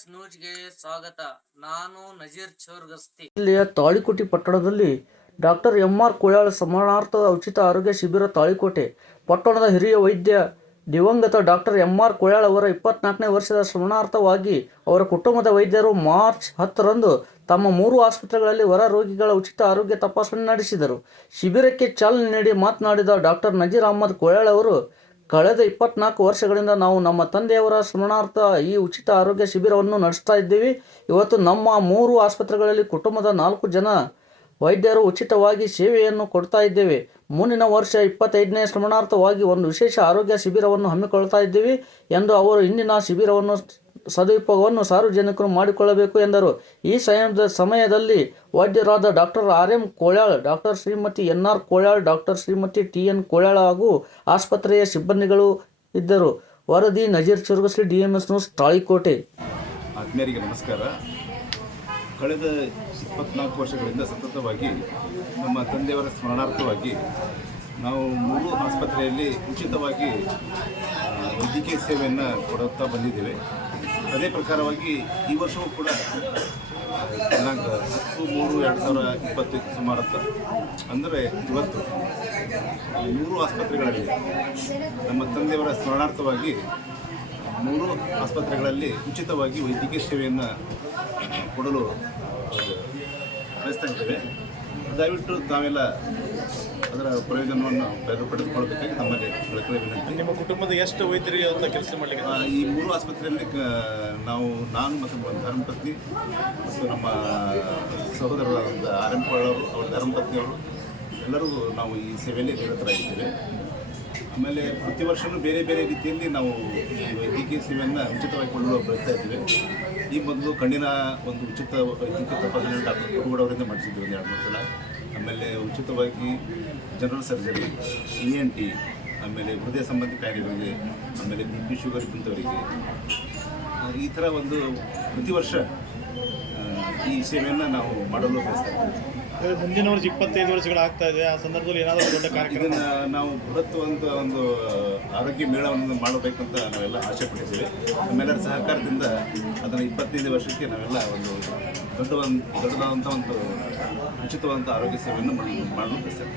DMS ನ್ಯೂಸ್ಗೆ ಸ್ವಾಗತ. ನಾನು ನಜೀರ್ ಚೌರ್ಗಸ್ತಿ. ಜಿಲ್ಲೆಯ ತಾಳಿಕೋಟೆ ಪಟ್ಟಣದಲ್ಲಿ ಡಾಕ್ಟರ್ ಎಂ ಆರ್ ಕೋಯಾಳ ಸಮರಣಾರ್ಥ ಉಚಿತ ಆರೋಗ್ಯ ಶಿಬಿರ ತಾಳಿಕೋಟೆ, ಪಟ್ಟಣದ ಹಿರಿಯ ವೈದ್ಯ ದಿವಂಗತ ಡಾಕ್ಟರ್ ಎಂ ಆರ್ ಕೋಯಾಳ್ ಅವರ ಇಪ್ಪತ್ನಾಲ್ಕನೇ ವರ್ಷದ ಸ್ಮರಣಾರ್ಥವಾಗಿ ಅವರ ಕುಟುಂಬದ ವೈದ್ಯರು ಮಾರ್ಚ್ ಹತ್ತರಂದು ತಮ್ಮ ಮೂರು ಆಸ್ಪತ್ರೆಗಳಲ್ಲಿ ಹೊರ ರೋಗಿಗಳ ಉಚಿತ ಆರೋಗ್ಯ ತಪಾಸಣೆ ನಡೆಸಿದರು. ಶಿಬಿರಕ್ಕೆ ಚಾಲನೆ ನೀಡಿ ಮಾತನಾಡಿದ ಡಾಕ್ಟರ್ ನಜೀರ್ ಅಹಮದ್ ಕೋಯಾಳ್ ಅವರು ಕಳೆದ ಇಪ್ಪತ್ನಾಲ್ಕು ವರ್ಷಗಳಿಂದ ನಾವು ನಮ್ಮ ತಂದೆಯವರ ಸ್ಮರಣಾರ್ಥ ಈ ಉಚಿತ ಆರೋಗ್ಯ ಶಿಬಿರವನ್ನು ನಡೆಸ್ತಾ ಇದ್ದೀವಿ. ಇವತ್ತು ನಮ್ಮ ಮೂರು ಆಸ್ಪತ್ರೆಗಳಲ್ಲಿ ಕುಟುಂಬದ ನಾಲ್ಕು ಜನ ವೈದ್ಯರು ಉಚಿತವಾಗಿ ಸೇವೆಯನ್ನು ಕೊಡ್ತಾ ಇದ್ದೇವೆ. ಮುಂದಿನ ವರ್ಷ ಇಪ್ಪತ್ತೈದನೇ ಸ್ಮರಣಾರ್ಥವಾಗಿ ಒಂದು ವಿಶೇಷ ಆರೋಗ್ಯ ಶಿಬಿರವನ್ನು ಹಮ್ಮಿಕೊಳ್ತಾ ಇದ್ದೀವಿ ಎಂದು ಅವರು ಇಂದಿನ ಶಿಬಿರವನ್ನು ಸದುಪಯೋಗವನ್ನು ಸಾರ್ವಜನಿಕರು ಮಾಡಿಕೊಳ್ಳಬೇಕು ಎಂದರು. ಈ ಸಮಯದ ಸಮಯದಲ್ಲಿ ವೈದ್ಯರಾದ doctor R M Kolyal doctor Shrimati N R Kolyal doctor Shrimati T N Kolyal ಹಾಗೂ ಆಸ್ಪತ್ರೆಯ ಸಿಬ್ಬಂದಿಗಳು ಇದ್ದರು. ವರದಿ Nazir Churugasli D M S news, Talikote. ಆತ್ಮೀಯರಿಗೆ ನಮಸ್ಕಾರ. ಕಳೆದ ಇಪ್ಪತ್ನಾಲ್ಕು ವರ್ಷಗಳಿಂದ ಸತತವಾಗಿ ನಮ್ಮ ತಂದೆಯವರ ಸ್ಮರಣಾರ್ಥವಾಗಿ ನಾವು ಮೂರು ಆಸ್ಪತ್ರೆಯಲ್ಲಿ ಉಚಿತವಾಗಿ ವೈದ್ಯಕೀಯ ಸೇವೆಯನ್ನು ಕೊಡುತ್ತಾ ಬಂದಿದ್ದೇವೆ. ಅದೇ ಪ್ರಕಾರವಾಗಿ ಈ ವರ್ಷವೂ ಕೂಡ ದಿನಾಂಕ ಹತ್ತು, ಮೂರು, ಎರಡು ಸಾವಿರ ಇಪ್ಪತ್ತೈದು ಸುಮಾರು ಅಂದರೆ ಇವತ್ತು ಮೂರು ಆಸ್ಪತ್ರೆಗಳಲ್ಲಿ, ನಮ್ಮ ತಂದೆಯವರ ಸ್ಮರಣಾರ್ಥವಾಗಿ ಮೂರು ಆಸ್ಪತ್ರೆಗಳಲ್ಲಿ ಉಚಿತವಾಗಿ ವೈದ್ಯಕೀಯ ಸೇವೆಯನ್ನು ಕೊಡಲು ಬಯಸ್ತಾ ಇದ್ದೇವೆ. ದಯವಿಟ್ಟು ತಾವೆಲ್ಲ ಅದರ ಪ್ರಯೋಜನವನ್ನು ಪಡೆದು ಪಡೆದುಕೊಳ್ಳಬೇಕಾಗಿ ಪ್ರಕ್ರಿಯೆ ಬೆಳಕುವೆ ವಿನಂತಿ. ನಿಮ್ಮ ಕುಟುಂಬದ ಎಷ್ಟು ವೈದ್ಯರಿಗೆ ಅಂತ ಕೆಲಸ ಮಾಡಲಿಕ್ಕೆ? ಈ ಮೂರು ಆಸ್ಪತ್ರೆಯಲ್ಲಿ ನಾವು ನಾನು ಮತ್ತು ಧರ್ಮಪತ್ನಿ ಮತ್ತು ನಮ್ಮ ಸಹೋದರರಾದ ಆರಂಭಗಳವರು ಅವರು ಅವರ ಧರ್ಮಪತ್ನಿಯವರು ಎಲ್ಲರೂ ನಾವು ಈ ಸೇವೆಯಲ್ಲಿ ನಿರತರಾಗಿದ್ದೇವೆ. ಆಮೇಲೆ ಪ್ರತಿ ವರ್ಷವೂ ಬೇರೆ ಬೇರೆ ರೀತಿಯಲ್ಲಿ ನಾವು ಈ ವೈದ್ಯಕೀಯ ಸೇವೆಯನ್ನು ಉಚಿತವಾಗಿ ಕೊಳ್ಳಲು ಬಯಸ್ತಾ ಇದ್ದೇವೆ. ಈ ಮೊದಲು ಕಣ್ಣಿನ ಒಂದು ಉಚಿತ ವೈದ್ಯಕೀಯ ತಪಾಸಣೆ ಡಾಕ್ಟರ್ ಅವರಿಂದ ಮಾಡಿಸಿದ್ವಿ ಒಂದು ಎರಡು ಮೂರು ಸಲ. ಆಮೇಲೆ ಉಚಿತವಾಗಿ general surgery E N T ಆಮೇಲೆ ಹೃದಯ ಸಂಬಂಧಿ ಕಾಯಿಲೆಗಳಿಗೆ ಆಮೇಲೆ ಬಿ ಪಿ ಶುಗರ್ ಇದ್ದಂಥವರಿಗೆ ಆ, ಈ ಥರ ಒಂದು ಪ್ರತಿ ವರ್ಷ ಈ ಸೇವೆಯನ್ನು ನಾವು ಮಾಡಲು ಬಯಸ್ತಾ ಇದ್ದೇವೆ. ಮುಂದಿನ ವರ್ಷ ಇಪ್ಪತ್ತೈದು ವರ್ಷಗಳು ಆಗ್ತಾ ಇದೆ. ಆ ಸಂದರ್ಭದಲ್ಲಿ ಏನಾದರೂ ದೊಡ್ಡ ಕಾರ್ಯಕ್ರಮ? ನಾವು ಬೃಹತ್ ಒಂದು ಒಂದು ಆರೋಗ್ಯ ಮೇಳವನ್ನು ಮಾಡಬೇಕಂತ ನಾವೆಲ್ಲ ಆಸೆ ಪಡಿಸಿದ್ವಿ ನಮ್ಮೆಲ್ಲರ ಸಹಕಾರದಿಂದ ಅದನ್ನು ಇಪ್ಪತ್ತೈದು ವರ್ಷಕ್ಕೆ ನಾವೆಲ್ಲ ಒಂದು ದೊಡ್ಡ ಒಂದು ದೊಡ್ಡದಾದಂಥ ಒಂದು ಉಚಿತವಾದಂಥ ಆರೋಗ್ಯ ಸೇವೆಯನ್ನು ಮಾಡಲು ಮಾಡಲು ಬಯಸ್ತೇವೆ